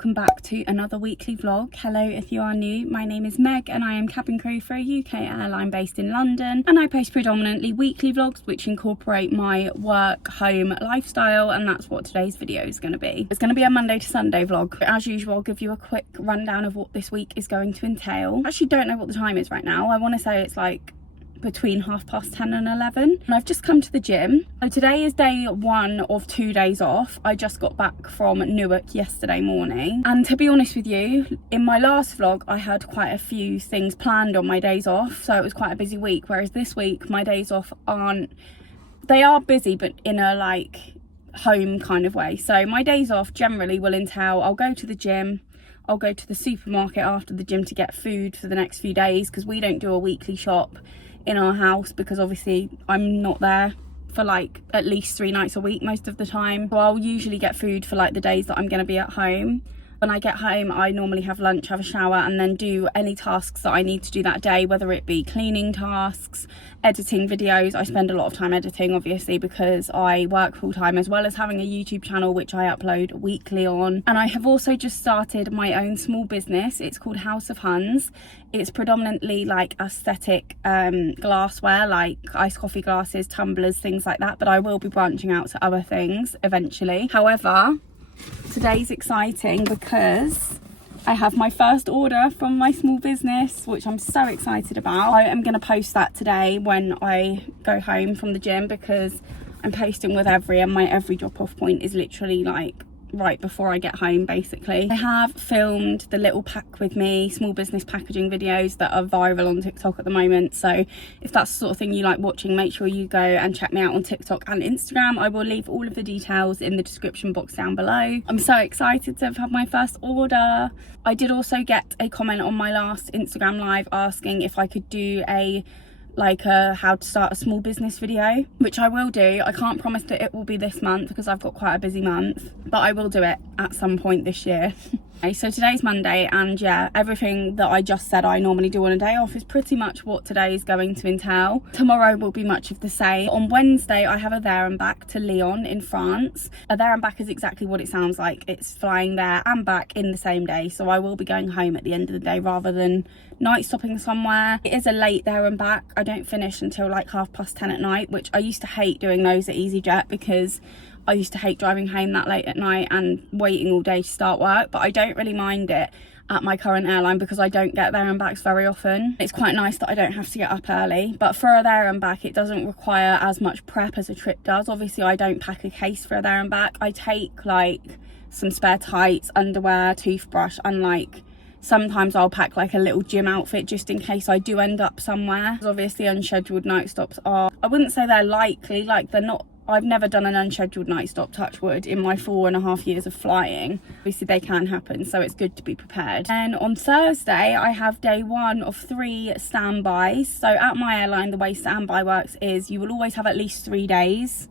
welcome back to another weekly vlog. Hello if you are new, my name is Meg and I am cabin crew for a UK airline based in London, and I post predominantly weekly vlogs which incorporate my work home lifestyle, and that's what today's video is going to be. It's going to be a Monday to Sunday vlog. As usual, I'll give you a quick rundown of what this week is going to entail. I actually don't know what the time is right now. I want to say it's like between 10:30 and 11, and I've just come to the gym. So today is day one of 2 days off. I just got back from Newark yesterday morning, and to be honest with you, in my last vlog I had quite a few things planned on my days off, so it was quite a busy week, whereas this week my days off they are busy but in a like home kind of way. So my days off generally will entail I'll go to the gym, I'll go to the supermarket after the gym to get food for the next few days, because we don't do a weekly shop in our house because obviously I'm not there for like at least 3 nights a week most of the time. So I'll usually get food for like the days that I'm going to be at home. When I get home, I normally have lunch, have a shower, and then do any tasks that I need to do that day, whether it be cleaning tasks, editing videos. I spend a lot of time editing, obviously, because I work full time, as well as having a YouTube channel, which I upload weekly on. And I have also just started my own small business. It's called House of Huns. It's predominantly like aesthetic glassware, like iced coffee glasses, tumblers, things like that. But I will be branching out to other things eventually. However, today's exciting because I have my first order from my small business, which I'm so excited about. I am going to post that today when I go home from the gym, because I'm posting with Every, and my Every drop-off point is literally like right before I get home basically. I have filmed the little pack with me small business packaging videos that are viral on TikTok at the moment, so if that's the sort of thing you like watching, make sure you go and check me out on TikTok and Instagram. I will leave all of the details in the description box down below. I'm so excited to have had my first order. I did also get a comment on my last Instagram live asking if I could do a how to start a small business video, which I will do. I can't promise that it will be this month because I've got quite a busy month, but I will do it at some point this year. Okay, so today's Monday, and yeah, everything that I just said I normally do on a day off is pretty much what today is going to entail. Tomorrow will be much of the same. On Wednesday I have a there and back to Lyon in France. A there and back is exactly what it sounds like. It's flying there and back in the same day, so I will be going home at the end of the day rather than night stopping somewhere. It is a late there and back. I don't finish until like 10:30 at night, which I used to hate doing those at EasyJet because I used to hate driving home that late at night and waiting all day to start work, but I don't really mind it at my current airline because I don't get there and backs very often. It's quite nice that I don't have to get up early, but for a there and back it doesn't require as much prep as a trip does. Obviously I don't pack a case for a there and back. I take like some spare tights, underwear, toothbrush, and like sometimes I'll pack like a little gym outfit just in case I do end up somewhere. Obviously unscheduled night stops are, I wouldn't say they're likely, like they're not. I've never done an unscheduled night stop, touch wood, in my 4.5 years of flying. Obviously they can happen, so it's good to be prepared. And on Thursday I have day one of 3 standbys. So at my airline the way standby works is you will always have at least 3 days.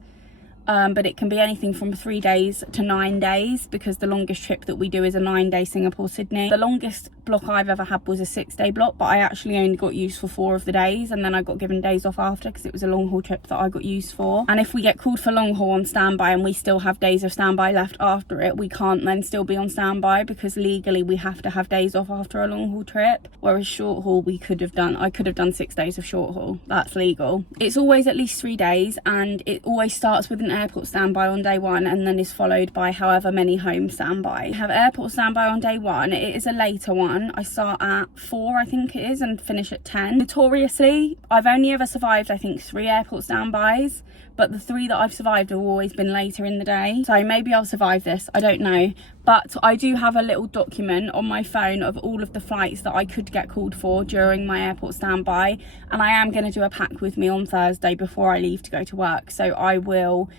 But it can be anything from 3 days to 9 days, because the longest trip that we do is a 9-day Singapore-Sydney. The longest block I've ever had was a 6-day block, but I actually only got used for 4 of the days, and then I got given days off after because it was a long haul trip that I got used for. And if we get called for long haul on standby and we still have days of standby left after it, we can't then still be on standby because legally we have to have days off after a long haul trip, whereas short haul I could have done 6 days of short haul. That's legal. It's always at least 3 days, and it always starts with an airport standby on day one and then is followed by however many home standby. I have airport standby on day one. It is a later one. I start at 4 I think it is and finish at 10. Notoriously I've only ever survived I think 3 airport standbys, but the 3 that I've survived have always been later in the day, so maybe I'll survive this, I don't know. But I do have a little document on my phone of all of the flights that I could get called for during my airport standby, and I am going to do a pack with me on Thursday before I leave to go to work, so I will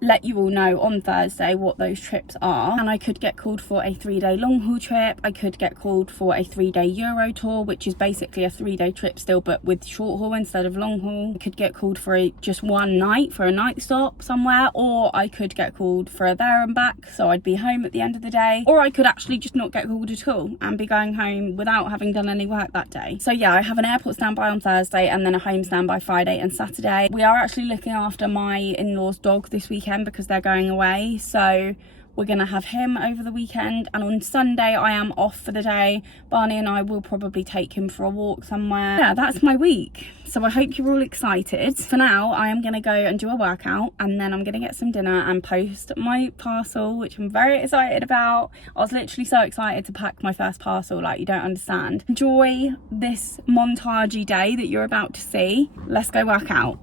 let you all know on Thursday what those trips are. And I could get called for a 3-day long haul trip. I could get called for a 3-day Euro tour, which is basically a 3-day trip still but with short haul instead of long haul. I could get called for just one night for a night stop somewhere, or I could get called for a there and back, so I'd be home at the end of the day, or I could actually just not get called at all and be going home without having done any work that day. So yeah, I have an airport standby on Thursday and then a home standby Friday and Saturday. We are actually looking after my in-laws dog this weekend because they're going away, so we're gonna have him over the weekend, and on Sunday I am off for the day. Barney and I will probably take him for a walk somewhere. Yeah, that's my week. So I hope you're all excited. For now, I am gonna go and do a workout, and then I'm gonna get some dinner and post my parcel, which I'm very excited about. I was literally so excited to pack my first parcel, like you don't understand. Enjoy this montagey day that you're about to see. Let's go work out.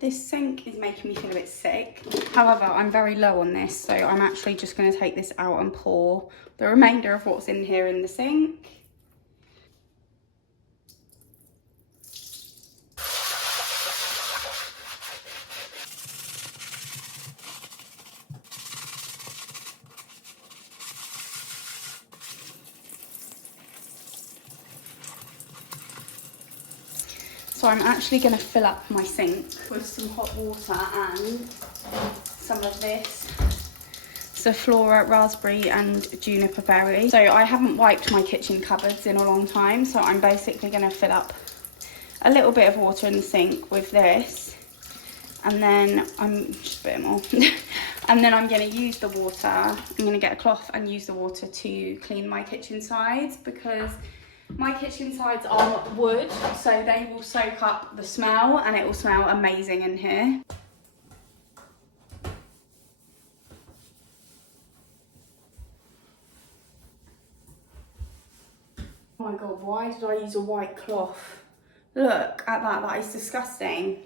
This sink is making me feel a bit sick. However, I'm very low on this, so I'm actually just going to take this out and pour the remainder of what's in here in the sink. So I'm actually going to fill up my sink with some hot water and some of this Flora raspberry and juniper berry. So I haven't wiped my kitchen cupboards in a long time, so I'm basically going to fill up a little bit of water in the sink with this, and then I'm just a bit more and then I'm going to use the water. I'm going to get a cloth and use the water to clean my kitchen sides, because my kitchen sides are wood, so they will soak up the smell and it will smell amazing in here. Oh my god, why did I use a white cloth? Look at that, that is disgusting.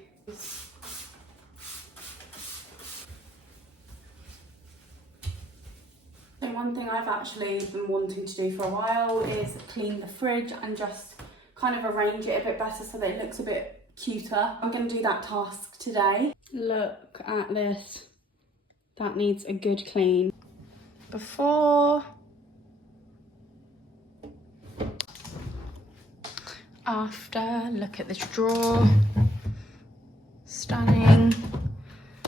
So one thing I've actually been wanting to do for a while is clean the fridge and just kind of arrange it a bit better so that it looks a bit cuter. I'm going to do that task today. Look at this. That needs a good clean. Before. After. Look at this drawer. Stunning.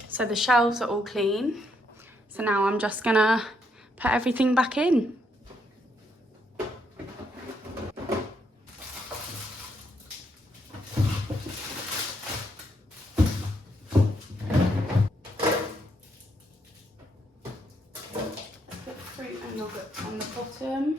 So the shelves are all clean. So now I'm just going to put everything back in. Put fruit and yogurt on the bottom.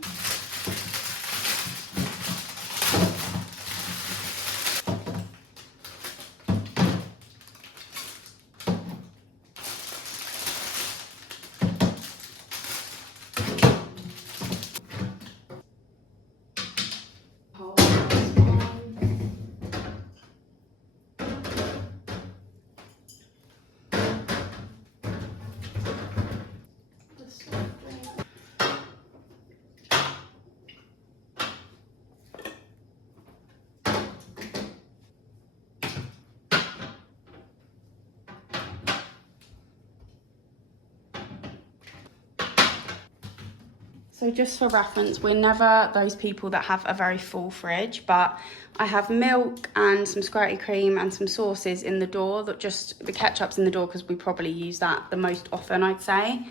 So just for reference, we're never those people that have a very full fridge, but I have milk and some squirty cream and some sauces in the door, that just, the ketchup's in the door because we probably use that the most often, I'd say.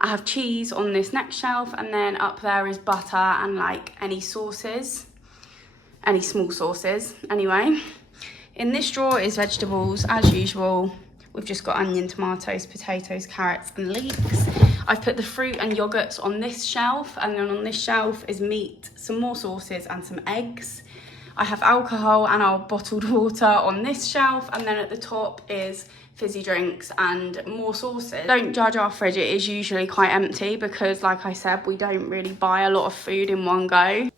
I have cheese on this next shelf, and then up there is butter and like any sauces, any small sauces, anyway. In this drawer is vegetables, as usual. We've just got onion, tomatoes, potatoes, carrots and leeks. I've put the fruit and yogurts on this shelf, and then on this shelf is meat, some more sauces and some eggs. I have alcohol and our bottled water on this shelf, and then at the top is fizzy drinks and more sauces. Don't judge our fridge, it is usually quite empty because, like I said, we don't really buy a lot of food in one go.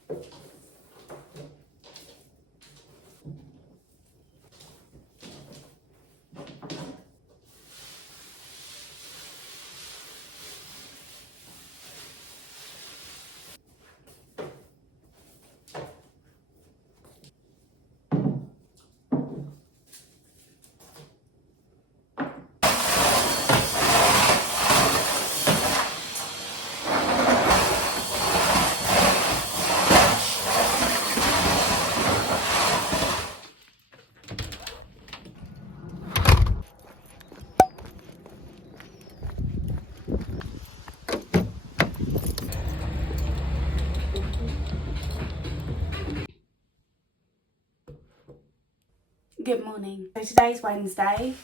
Good morning. So today's Wednesday.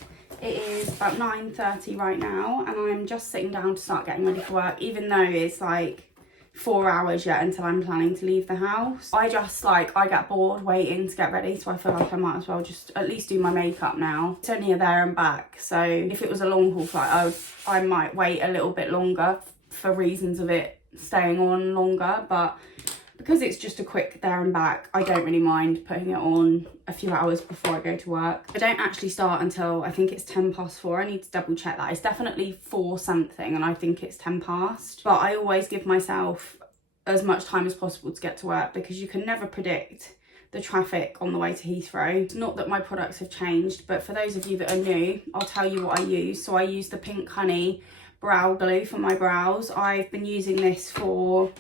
It is about 9:30 right now and I'm just sitting down to start getting ready for work, even though it's like 4 hours yet until I'm planning to leave the house. I get bored waiting to get ready, so I feel like I might as well just at least do my makeup now. It's only a there and back, so if it was a long haul flight I might wait a little bit longer for reasons of it staying on longer, but because it's just a quick there and back, I don't really mind putting it on a few hours before I go to work. I don't actually start until, I think it's 4:10. I need to double check that. It's definitely 4 something and I think it's 10 past. But I always give myself as much time as possible to get to work because you can never predict the traffic on the way to Heathrow. It's not that my products have changed, but for those of you that are new, I'll tell you what I use. So I use the Pink Honey brow glue for my brows. I've been using this for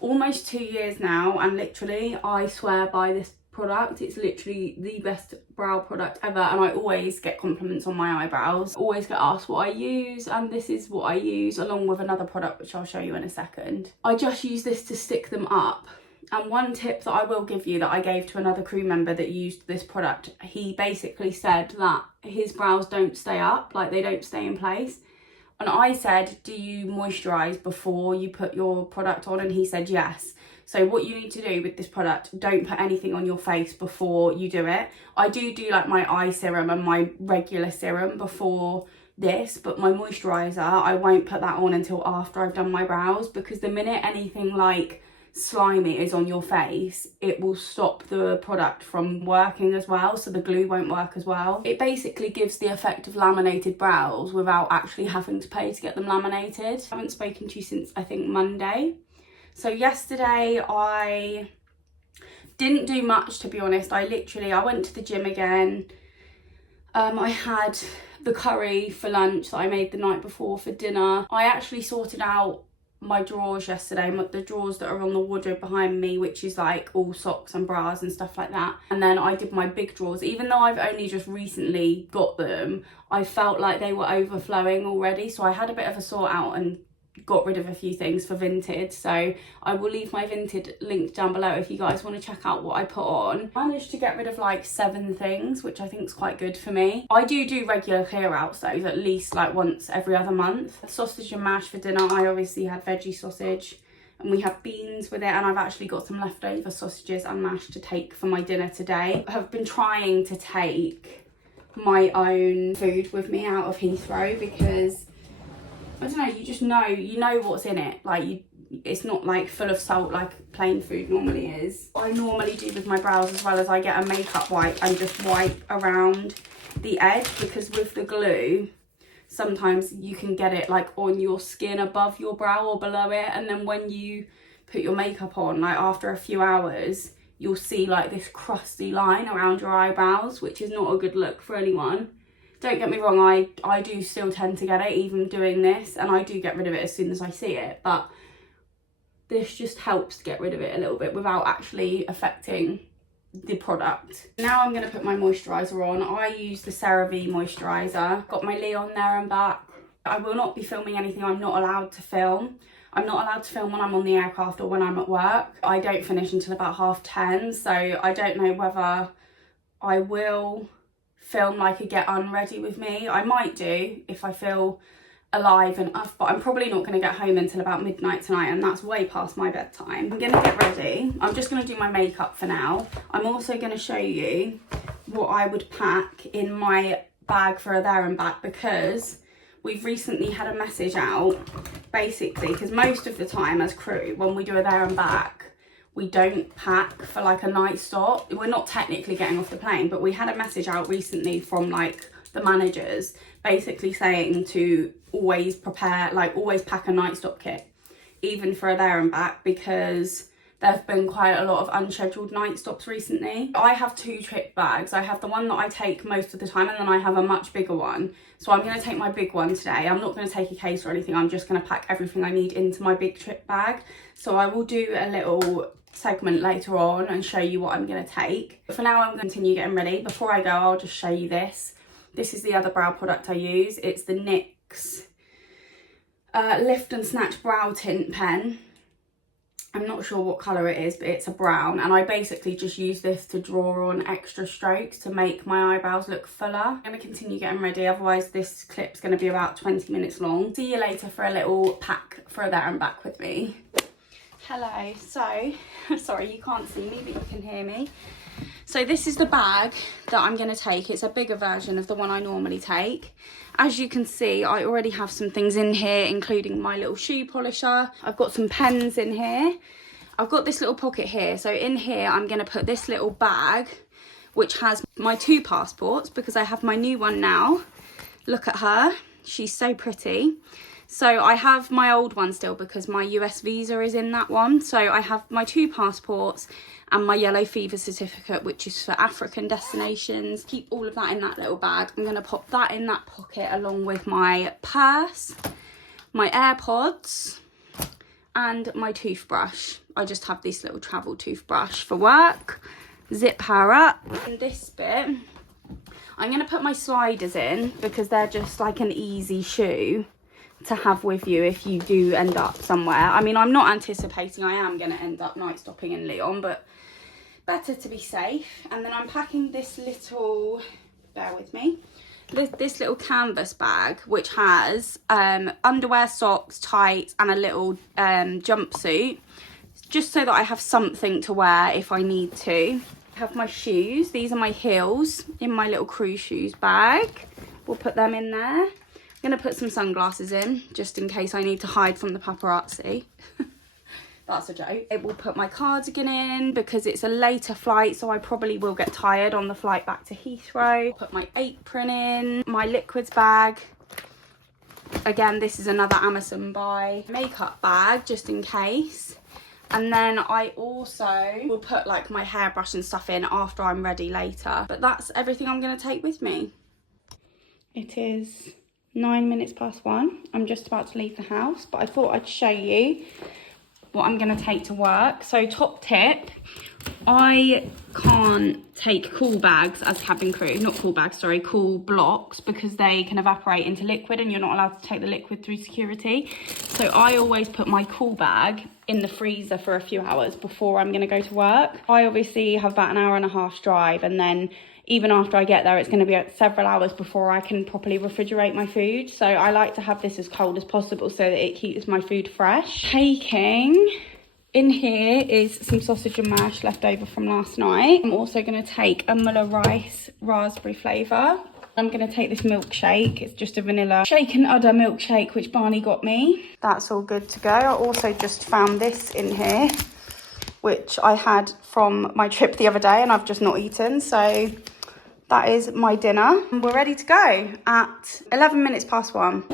almost 2 years now and literally I swear by this product. It's literally the best brow product ever and I always get compliments on my eyebrows. I always get asked what I use and this is what I use along with another product which I'll show you in a second. I just use this to stick them up. And one tip that I will give you that I gave to another crew member that used this product, he basically said that his brows don't stay up, like they don't stay in place. And I said, do you moisturise before you put your product on? And he said, yes. So what you need to do with this product, don't put anything on your face before you do it. I do like my eye serum and my regular serum before this, but my moisturiser, I won't put that on until after I've done my brows, because the minute anything like slimy is on your face, it will stop the product from working as well, so the glue won't work as well. It basically gives the effect of laminated brows without actually having to pay to get them laminated. I haven't spoken to you since I think Monday. So yesterday I didn't do much, to be honest. I went to the gym again. I had the curry for lunch that I made the night before for dinner. I actually sorted out my drawers yesterday, the drawers that are on the wardrobe behind me, which is like all socks and bras and stuff like that. And then I did my big drawers. Even though I've only just recently got them, I felt like they were overflowing already, so I had a bit of a sort out and got rid of a few things for Vinted. So I will leave my Vinted link down below if you guys want to check out what I put on. I managed to get rid of like 7 things, which I think is quite good for me. I do regular clear outs though, at least like once every other month. Sausage and mash for dinner. I obviously had veggie sausage and we have beans with it, and I've actually got some leftover sausages and mash to take for my dinner today. I have been trying to take my own food with me out of Heathrow because I don't know, you know what's in it. Like it's not like full of salt like plain food normally is. I normally do with my brows as well, as I get a makeup wipe and just wipe around the edge, because with the glue sometimes you can get it like on your skin above your brow or below it, and then when you put your makeup on, like after a few hours, you'll see like this crusty line around your eyebrows, which is not a good look for anyone. Don't get me wrong, I do still tend to get it even doing this, and I do get rid of it as soon as I see it, but this just helps to get rid of it a little bit without actually affecting the product. Now I'm going to put my moisturiser on. I use the CeraVe moisturiser. Got my Leon there and back. I will not be filming anything I'm not allowed to film. I'm not allowed to film when I'm on the aircraft or when I'm at work. I don't finish until about 10:30, so I don't know whether I will film like a get unready with me. I might do if I feel alive enough, but I'm probably not going to get home until about midnight tonight, and that's way past my bedtime. I'm going to get ready. I'm just going to do my makeup for now. I'm also going to show you what I would pack in my bag for a there and back, because we've recently had a message out, basically, because most of the time as crew, when we do a there and back, we don't pack for like a night stop. We're not technically getting off the plane, but we had a message out recently from like the managers basically saying to always prepare, like always pack a night stop kit, even for a there and back, because there have been quite a lot of unscheduled night stops recently. I have 2 trip bags. I have the one that I take most of the time, and then I have a much bigger one. So I'm going to take my big one today. I'm not going to take a case or anything. I'm just going to pack everything I need into my big trip bag. So I will do a little segment later on and show you what I'm going to take. But for now, I'm going to continue getting ready. Before I go, I'll just show you this. This is the other brow product I use. It's the NYX Lift and Snatch Brow Tint Pen. I'm not sure what colour it is, but it's a brown, and I basically just use this to draw on extra strokes to make my eyebrows look fuller. I'm going to continue getting ready, otherwise this clip's going to be about 20 minutes long. See you later for a little pack for there and back with me. Hello, so, sorry you can't see me, but you can hear me. So this is the bag that I'm going to take. It's a bigger version of the one I normally take. As you can see, I already have some things in here, including my little shoe polisher. I've got some pens in here. I've got this little pocket here. So in here, I'm going to put this little bag, which has my 2 passports, because I have my new one now. Look at her. She's so pretty. So I have my old one still because my US visa is in that one. So I have my 2 passports and my yellow fever certificate, which is for African destinations. Keep all of that in that little bag. I'm going to pop that in that pocket along with my purse, my AirPods, and my toothbrush. I just have this little travel toothbrush for work. Zip her up. And this bit, I'm going to put my sliders in because they're just like an easy shoe to have with you if you do end up somewhere. I mean, I'm not anticipating I am going to end up night stopping in Lyon, but better to be safe. And then I'm packing this little, bear with me, this little canvas bag, which has underwear, socks, tights, and a little jumpsuit, just so that I have something to wear if I need to. I have my shoes. These are my heels in my little cruise shoes bag. We'll put them in there. I'm going to put some sunglasses in, just in case I need to hide from the paparazzi. That's a joke. I will put my cardigan in because it's a later flight, so I probably will get tired on the flight back to Heathrow. Put my apron in, my liquids bag. Again, this is another Amazon buy. Makeup bag, just in case. And then I also will put like my hairbrush and stuff in after I'm ready later. But that's everything I'm going to take with me. It is 9 minutes past 1. I'm just about to leave the house, but I thought I'd show you what I'm going to take to work. So top tip, I can't take cool bags as cabin crew, not cool bags, sorry, cool blocks, because they can evaporate into liquid and you're not allowed to take the liquid through security. So I always put my cool bag in the freezer for a few hours before I'm going to go to work. I obviously have about an hour and a half drive, and then even after I get there, it's going to be several hours before I can properly refrigerate my food. So I like to have this as cold as possible so that it keeps my food fresh. Taking in here is some sausage and mash left over from last night. I'm also going to take a Muller rice raspberry flavour. I'm going to take this milkshake. It's just a vanilla shake and udder milkshake, which Barney got me. That's all good to go. I also just found this in here, which I had from my trip the other day and I've just not eaten. So that is my dinner. We're ready to go at 11 minutes past 1.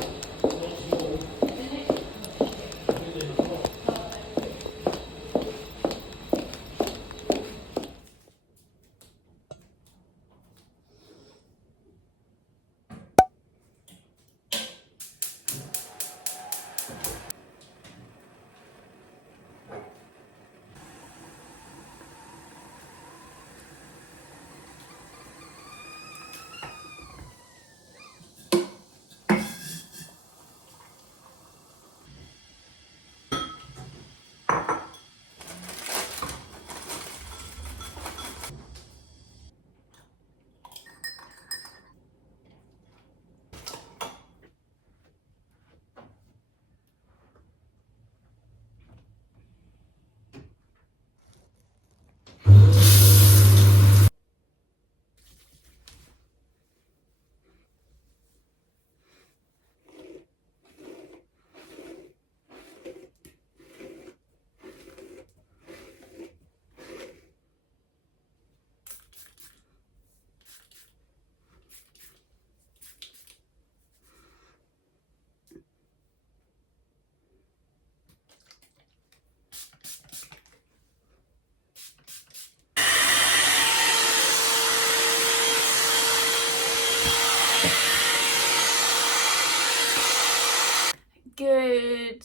Good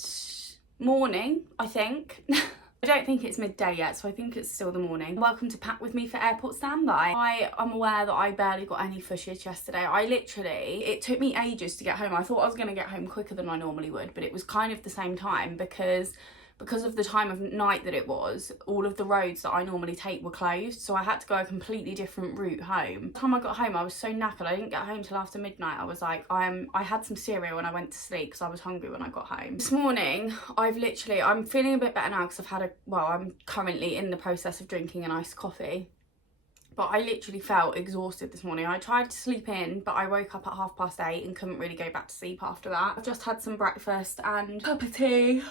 morning, I think. I don't think it's midday yet, so I think it's still the morning. Welcome to Pack With Me for Airport Standby. I am aware that I barely got any footage yesterday. It took me ages to get home. I thought I was going to get home quicker than I normally would, but it was kind of the same time because because of the time of night that it was, all of the roads that I normally take were closed, so I had to go a completely different route home. By the time I got home, I was so knackered. I didn't get home till after midnight. I was like, I had some cereal when I went to sleep because I was hungry when I got home. This morning, I'm feeling a bit better now because I'm currently in the process of drinking an iced coffee. But I literally felt exhausted this morning. I tried to sleep in, but I woke up at 8:30 and couldn't really go back to sleep after that. I've just had some breakfast and a cup of tea.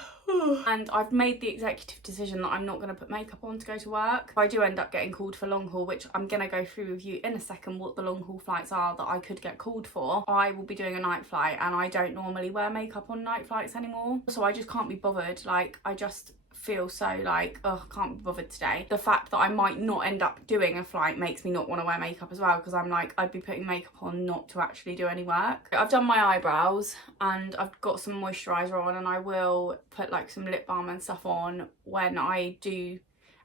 And I've made the executive decision that I'm not going to put makeup on to go to work. If I do end up getting called for long haul, which I'm going to go through with you in a second what the long haul flights are that I could get called for, I will be doing a night flight, and I don't normally wear makeup on night flights anymore. So I just can't be bothered. Like, I just feel so like, oh, can't be bothered today. The fact that I might not end up doing a flight makes me not want to wear makeup as well, because I'm like, I'd be putting makeup on not to actually do any work. I've done my eyebrows and I've got some moisturiser on, and I will put like some lip balm and stuff on when I do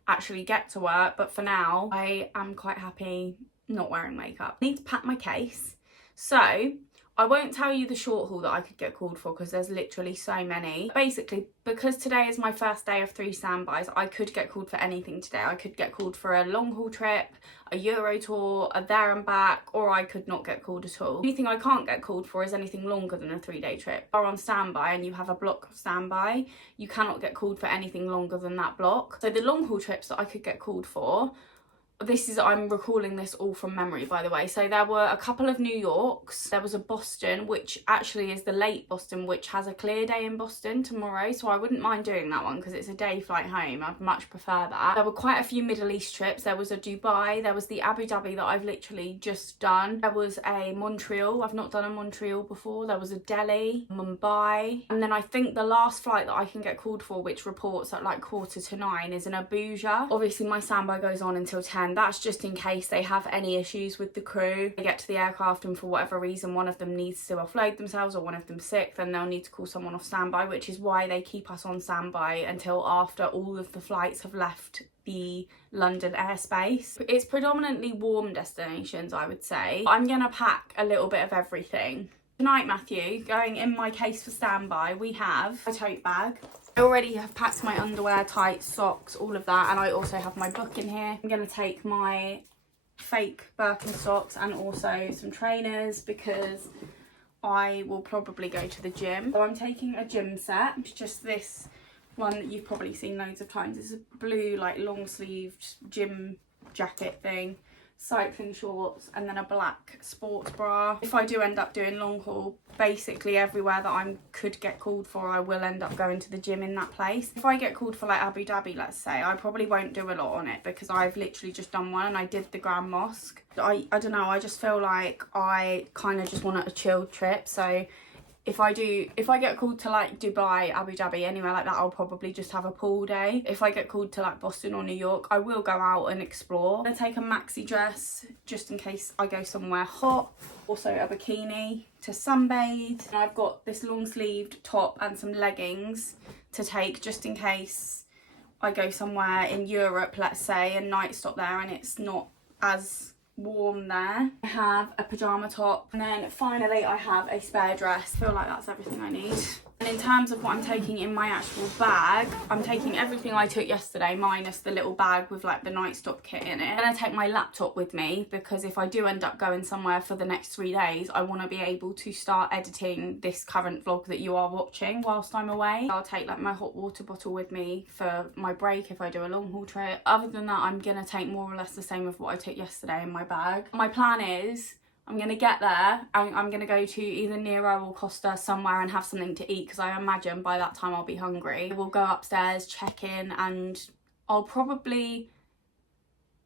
actually get to work, but for now I am quite happy not wearing makeup. I need to pack my case, so I won't tell you the short haul that I could get called for because there's literally so many. Basically, because today is my first day of 3 standbys, I could get called for anything today. I could get called for a long haul trip, a Euro tour, a there and back, or I could not get called at all. The only thing I can't get called for is anything longer than a 3-day trip. If you're on standby and you have a block of standby, you cannot get called for anything longer than that block. So the long haul trips that I could get called for, I'm recalling this all from memory, by the way. So there were a couple of New Yorks. There was a Boston, which actually is the late Boston, which has a clear day in Boston tomorrow. So I wouldn't mind doing that one because it's a day flight home. I'd much prefer that. There were quite a few Middle East trips. There was a Dubai. There was the Abu Dhabi that I've literally just done. There was a Montreal. I've not done a Montreal before. There was a Delhi, Mumbai. And then I think the last flight that I can get called for, which reports at like 9:15, is an Abuja. Obviously my standby goes on until 10. That's just in case they have any issues with the crew. They get to the aircraft and for whatever reason one of them needs to offload themselves or one of them's sick, then they'll need to call someone off standby, which is why they keep us on standby until after all of the flights have left the London airspace. It's predominantly warm destinations, I would say. I'm gonna pack a little bit of everything. Tonight, Matthew, going in my case for standby, we have a tote bag. I already have packed my underwear, tights, socks, all of that, and I also have my book in here. I'm going to take my fake Birkenstocks and also some trainers because I will probably go to the gym. So I'm taking a gym set. It's just this one that you've probably seen loads of times. It's a blue, like, long-sleeved gym jacket thing, cycling shorts, and then a black sports bra. If I do end up doing long haul, basically everywhere that I could get called for, I will end up going to the gym in that place. If I get called for like Abu Dhabi, let's say, I probably won't do a lot on it because I've literally just done one and I did the Grand Mosque. I don't know, I just feel like I kind of just want a chilled trip. So if I get called to like Dubai, Abu Dhabi, anywhere like that, I'll probably just have a pool day. If I get called to like Boston or New York, I will go out and explore. I'm gonna take a maxi dress just in case I go somewhere hot. Also a bikini to sunbathe. And I've got this long sleeved top and some leggings to take just in case I go somewhere in Europe, let's say, and night stop there and it's not as warm there. I have a pyjama top, and then finally I have a spare dress. I feel like that's everything I need. And in terms of what I'm taking in my actual bag, I'm taking everything I took yesterday minus the little bag with like the night stop kit in it. I'm gonna take my laptop with me because if I do end up going somewhere for the next 3 days, I want to be able to start editing this current vlog that you are watching whilst I'm away. I'll take like my hot water bottle with me for my break if I do a long haul trip. Other than that, I'm gonna take more or less the same of what I took yesterday in my bag. My plan is I'm going to get there and I'm going to go to either Nero or Costa somewhere and have something to eat because I imagine by that time I'll be hungry. We'll go upstairs, check in, and I'll probably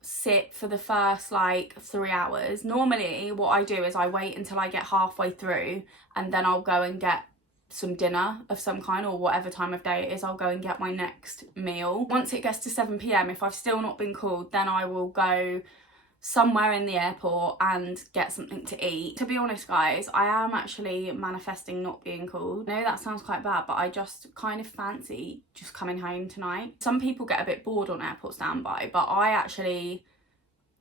sit for the first like 3 hours. Normally what I do is I wait until I get halfway through and then I'll go and get some dinner of some kind, or whatever time of day it is, I'll go and get my next meal. Once it gets to 7 p.m, if I've still not been called, then I will go somewhere in the airport and get something to eat. To be honest, guys, I am actually manifesting not being called. I know that sounds quite bad, but I just kind of fancy just coming home tonight. Some people get a bit bored on airport standby, but I actually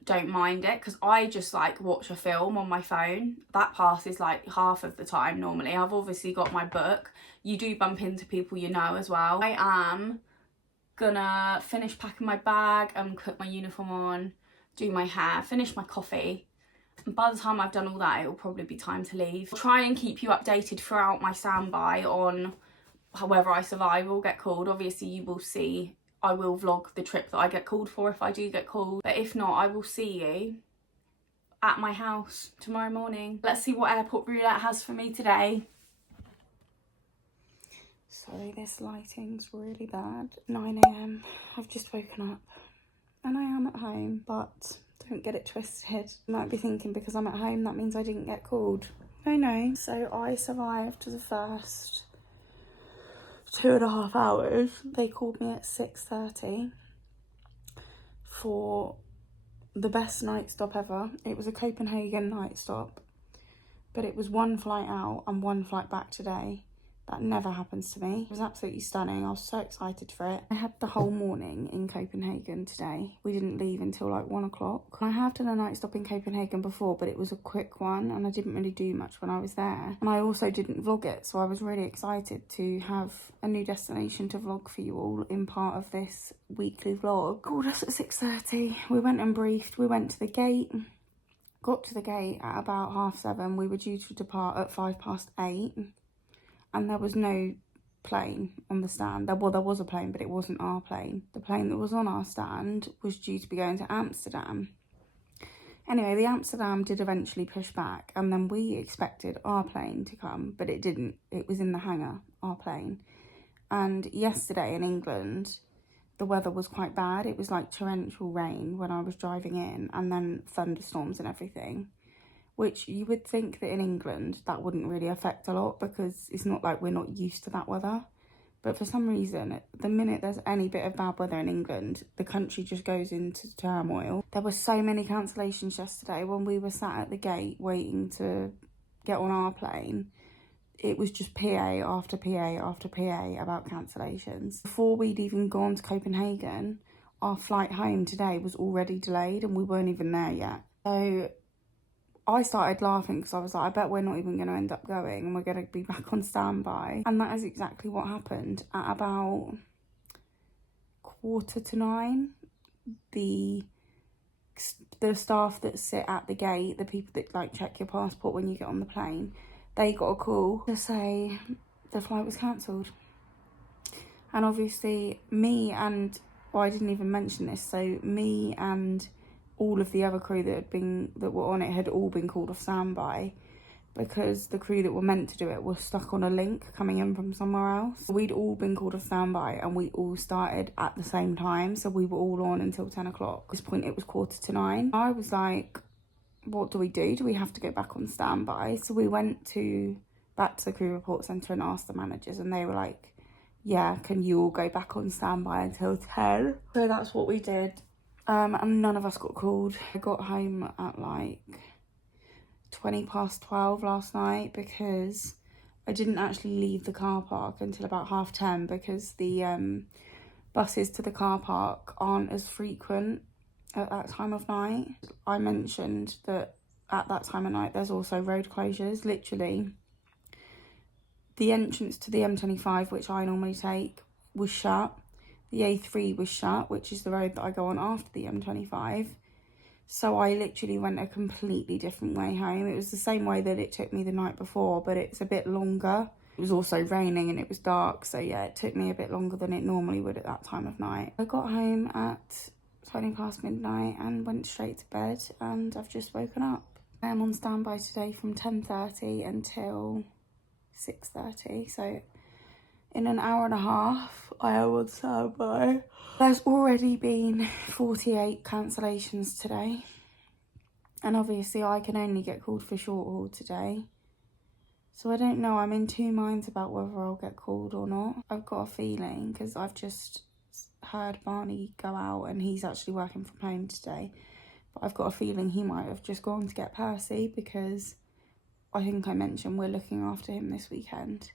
don't mind it, because I just like watch a film on my phone. That passes like half of the time normally. I've obviously got my book. You do bump into people you know as well. I am gonna finish packing my bag and put my uniform on, do my hair, finish my coffee. And by the time I've done all that, it will probably be time to leave. I'll try and keep you updated throughout my standby on however I survive or get called. Obviously you will see, I will vlog the trip that I get called for if I do get called. But if not, I will see you at my house tomorrow morning. Let's see what airport roulette has for me today. Sorry, this lighting's really bad. 9 AM, I've just woken up and I am at home, but don't get it twisted. You might be thinking because I'm at home that means I didn't get called. No. So I survived the first 2.5 hours. They called me at 6:30 for the best night stop ever. It was a Copenhagen night stop, but it was one flight out and one flight back today. That never happens to me. It was absolutely stunning. I was so excited for it. I had the whole morning in Copenhagen today. We didn't leave until like 1 o'clock. I have done a night stop in Copenhagen before, but it was a quick one and I didn't really do much when I was there. And I also didn't vlog it, so I was really excited to have a new destination to vlog for you all in part of this weekly vlog. Called us at 6:30. We went and briefed. We went to the gate. Got to the gate at about 7:30. We were due to depart at 8:05. And there was no plane on the stand. Well, there was a plane, but it wasn't our plane. The plane that was on our stand was due to be going to Amsterdam. Anyway, the Amsterdam did eventually push back, and then we expected our plane to come, but it didn't. It was in the hangar, our plane. And yesterday in England, the weather was quite bad. It was like torrential rain when I was driving in, and then thunderstorms and everything. Which you would think that in England that wouldn't really affect a lot because it's not like we're not used to that weather. But for some reason, the minute there's any bit of bad weather in England, the country just goes into turmoil. There were so many cancellations yesterday when we were sat at the gate waiting to get on our plane. It was just PA after PA after PA about cancellations. Before we'd even gone to Copenhagen, our flight home today was already delayed and we weren't even there yet. So I started laughing because I was like, I bet we're not even going to end up going and we're going to be back on standby. And that is exactly what happened. At about 9:15, the staff that sit at the gate, the people that like check your passport when you get on the plane, they got a call to say the flight was cancelled. And obviously I didn't even mention this, so me and all of the other crew that were on it had all been called off standby because the crew that were meant to do it were stuck on a link coming in from somewhere else. We'd all been called off standby and we all started at the same time, so we were all on until 10 o'clock. At this point it was 9:15. I was like, what do we do? Do we have to go back on standby? So we went back to the crew report centre and asked the managers, and they were like, yeah, can you all go back on standby until 10? So that's what we did. And none of us got called. I got home at like 12:20 last night because I didn't actually leave the car park until about 10:30 because the buses to the car park aren't as frequent at that time of night. I mentioned that at that time of night there's also road closures. Literally, the entrance to the M25, which I normally take, was shut. The A3 was shut, which is the road that I go on after the M25. So I literally went a completely different way home. It was the same way that it took me the night before, but it's a bit longer. It was also raining and it was dark, so yeah, it took me a bit longer than it normally would at that time of night. I got home at midnight and went straight to bed, and I've just woken up. I am on standby today from 10:30 until 6:30, so in an hour and a half, I am on standby. There's already been 48 cancellations today. And obviously I can only get called for short haul today. So I don't know, I'm in two minds about whether I'll get called or not. I've got a feeling, because I've just heard Barney go out and he's actually working from home today. But I've got a feeling he might have just gone to get Percy because I think I mentioned we're looking after him this weekend.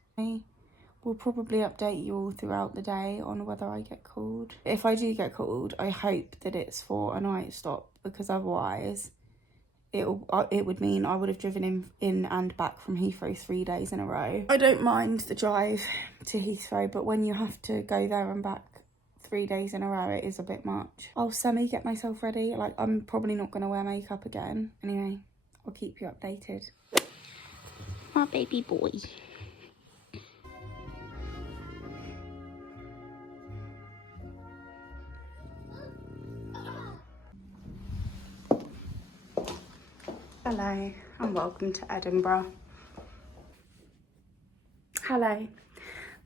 We'll probably update you all throughout the day on whether I get called. If I do get called, I hope that it's for a night stop because otherwise it would mean I would have driven in and back from Heathrow 3 days in a row. I don't mind the drive to Heathrow, but when you have to go there and back 3 days in a row, it is a bit much. I'll get myself ready. Like, I'm probably not going to wear makeup again. Anyway, I'll keep you updated. My baby boy. Hello and welcome to Edinburgh. Hello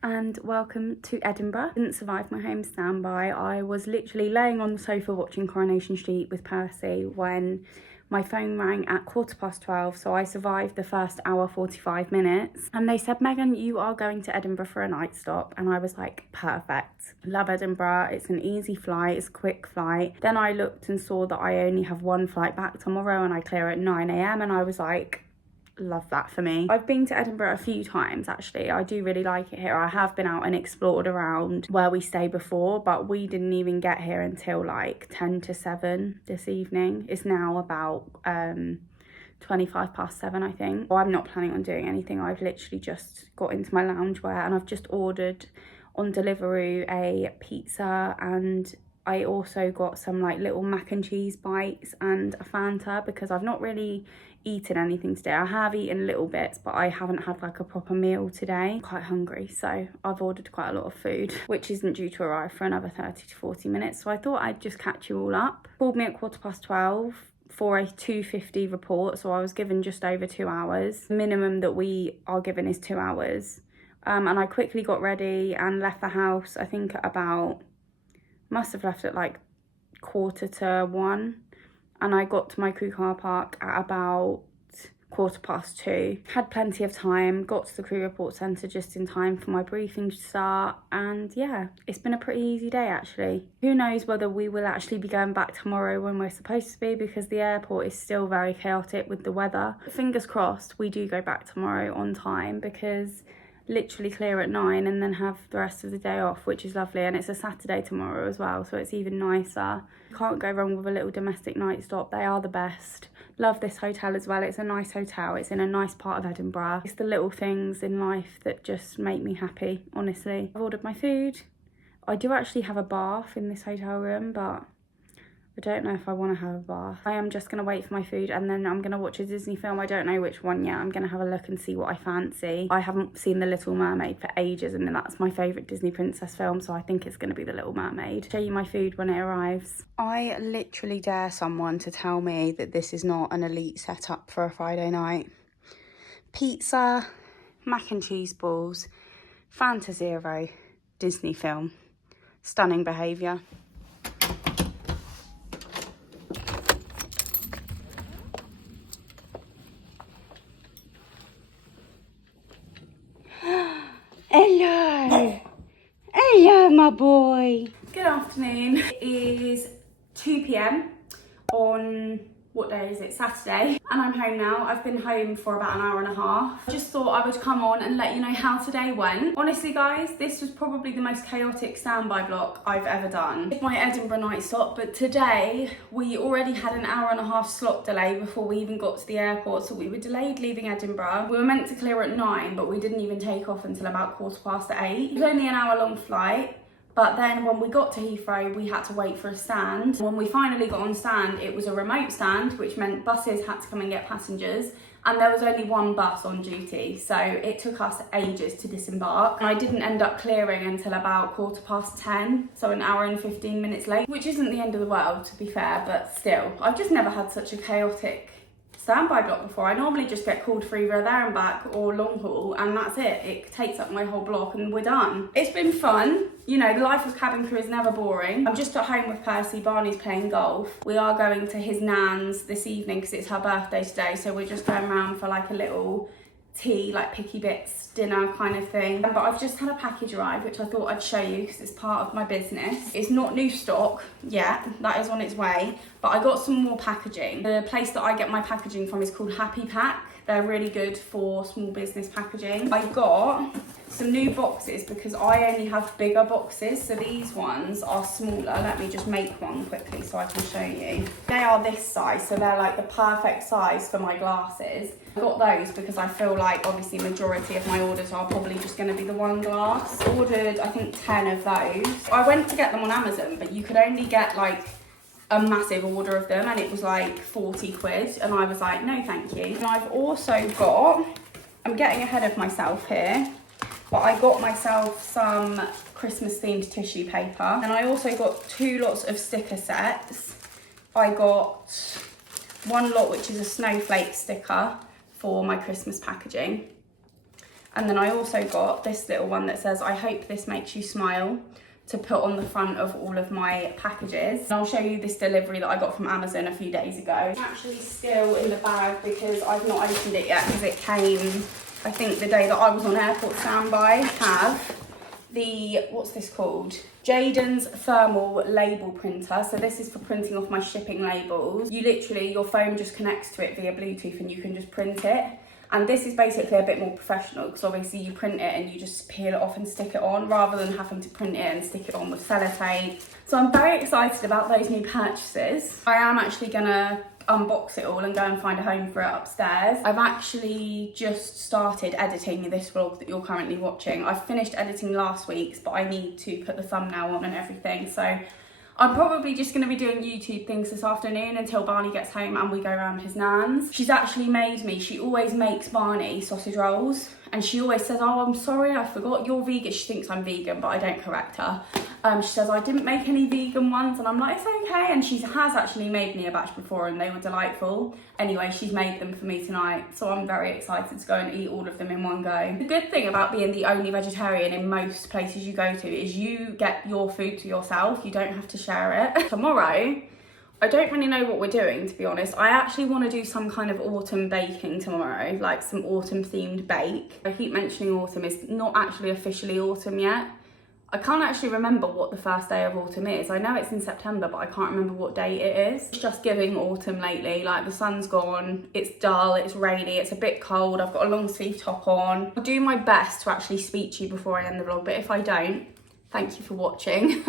and welcome to Edinburgh. Didn't survive my home standby. I was literally laying on the sofa watching Coronation Street with Percy when my phone rang at 12:15, so I survived the first hour 45 minutes. And they said, Megan, you are going to Edinburgh for a night stop. And I was like, perfect. Love Edinburgh. It's an easy flight. It's a quick flight. Then I looked and saw that I only have one flight back tomorrow and I clear at 9 a.m. And I was like, love that for me. I've been to Edinburgh a few times actually. I do really like it here. I have been out and explored around where we stay before, but we didn't even get here until like 10 to 7 this evening. It's now about 7:25 I think. Well, I'm not planning on doing anything. I've literally just got into my loungewear and I've just ordered on Deliveroo a pizza, and I also got some like little mac and cheese bites and a Fanta because I've not really eaten anything today. I have eaten little bits, but I haven't had like a proper meal today. I'm quite hungry, so I've ordered quite a lot of food, which isn't due to arrive for another 30 to 40 minutes. So I thought I'd just catch you all up. Called me at 12:15 for a 2:50 report, so I was given just over 2 hours. The minimum that we are given is 2 hours. And I quickly got ready and left the house, I think at about, must have left at like 1:45, and I got to my crew car park at about 2:15. Had plenty of time, got to the crew report centre just in time for my briefing to start, and yeah, it's been a pretty easy day actually. Who knows whether we will actually be going back tomorrow when we're supposed to be, because the airport is still very chaotic with the weather. Fingers crossed we do go back tomorrow on time, because literally clear at 9 and then have the rest of the day off, which is lovely. And it's a Saturday tomorrow as well, so it's even nicer. Can't go wrong with a little domestic night stop. They are the best. Love this hotel as well. It's a nice hotel. It's in a nice part of Edinburgh. It's the little things in life that just make me happy, honestly. I've ordered my food. I do actually have a bath in this hotel room, but I don't know if I want to have a bath. I am just going to wait for my food and then I'm going to watch a Disney film. I don't know which one yet. I'm going to have a look and see what I fancy. I haven't seen The Little Mermaid for ages, and that's my favourite Disney princess film, so I think it's going to be The Little Mermaid. Show you my food when it arrives. I literally dare someone to tell me that this is not an elite setup for a Friday night. Pizza, mac and cheese balls, Fanta Zero, Disney film. Stunning behaviour. Hello. Hello, my boy. Good afternoon. It is 2 p.m. on, what day is it? Saturday. And I'm home now. I've been home for about an hour and a half. I just thought I would come on and let you know how today went. Honestly, guys, this was probably the most chaotic standby block I've ever done. It's my Edinburgh night stop, but today we already had an hour and a half slot delay before we even got to the airport, so we were delayed leaving Edinburgh. We were meant to clear at 9, but we didn't even take off until about 8:15. It was only an hour-long flight. But then when we got to Heathrow, we had to wait for a stand. When we finally got on stand, it was a remote stand, which meant buses had to come and get passengers. And there was only one bus on duty, so it took us ages to disembark. And I didn't end up clearing until about 10:15, so an hour and 15 minutes late, which isn't the end of the world, to be fair, but still. I've just never had such a chaotic standby block before. I normally just get called for either there and back or long haul, and that's it. It takes up my whole block and we're done. It's been fun. You know, the life of cabin crew is never boring. I'm just at home with Percy. Barney's playing golf. We are going to his nan's this evening because it's her birthday today, so we're just going around for like a little tea, like picky bits dinner kind of thing. But I've just had a package arrive, which I thought I'd show you because it's part of my business. It's not new stock yet, that is on its way, but I got some more packaging. The place that I get my packaging from is called Happy Pack. They're really good for small business packaging. I got some new boxes because I only have bigger boxes, so these ones are smaller. Let me just make one quickly so I can show you. They are this size, so they're like the perfect size for my glasses. I got those because I feel like obviously majority of my orders are probably just going to be the one glass. Ordered I think 10 of those. I went to get them on Amazon, but you could only get like a massive order of them and it was like 40 quid, and I was like, no thank you. And I've also got, I'm getting ahead of myself here, but I got myself some Christmas themed tissue paper, and I also got 2 lots of sticker sets. I got one lot which is a snowflake sticker for my Christmas packaging, and then I also got this little one that says, I hope this makes you smile, to put on the front of all of my packages. And I'll show you this delivery that I got from Amazon a few days ago. It's actually still in the bag because I've not opened it yet because it came, I think, the day that I was on airport standby. Have the, what's this called? Jaden's thermal label printer. So this is for printing off my shipping labels. You literally, your phone just connects to it via Bluetooth and you can just print it. And this is basically a bit more professional because obviously you print it and you just peel it off and stick it on rather than having to print it and stick it on with sellotape. So I'm very excited about those new purchases. I am actually gonna unbox it all and go and find a home for it upstairs. I've actually just started editing this vlog that you're currently watching. I finished editing last week's, but I need to put the thumbnail on and everything. So I'm probably just going to be doing YouTube things this afternoon until Barney gets home and we go around his nan's. She's actually made me, she always makes Barney sausage rolls, and she always says, oh, I'm sorry, I forgot you're vegan. She thinks I'm vegan, but I don't correct her. She says, I didn't make any vegan ones, and I'm like, it's okay. And she has actually made me a batch before and they were delightful. Anyway, she's made them for me tonight, so I'm very excited to go and eat all of them in one go. The good thing about being the only vegetarian in most places you go to is you get your food to yourself. You don't have to share it. Tomorrow, I don't really know what we're doing, to be honest. I actually want to do some kind of autumn baking tomorrow, like some autumn themed bake. I keep mentioning autumn, it's not actually officially autumn yet. I can't actually remember what the first day of autumn is. I know it's in September, but I can't remember what date it is. It's just giving autumn lately. Like, the sun's gone, it's dull, it's rainy, it's a bit cold. I've got a long sleeve top on. I'll do my best to actually speak to you before I end the vlog, but if I don't, thank you for watching.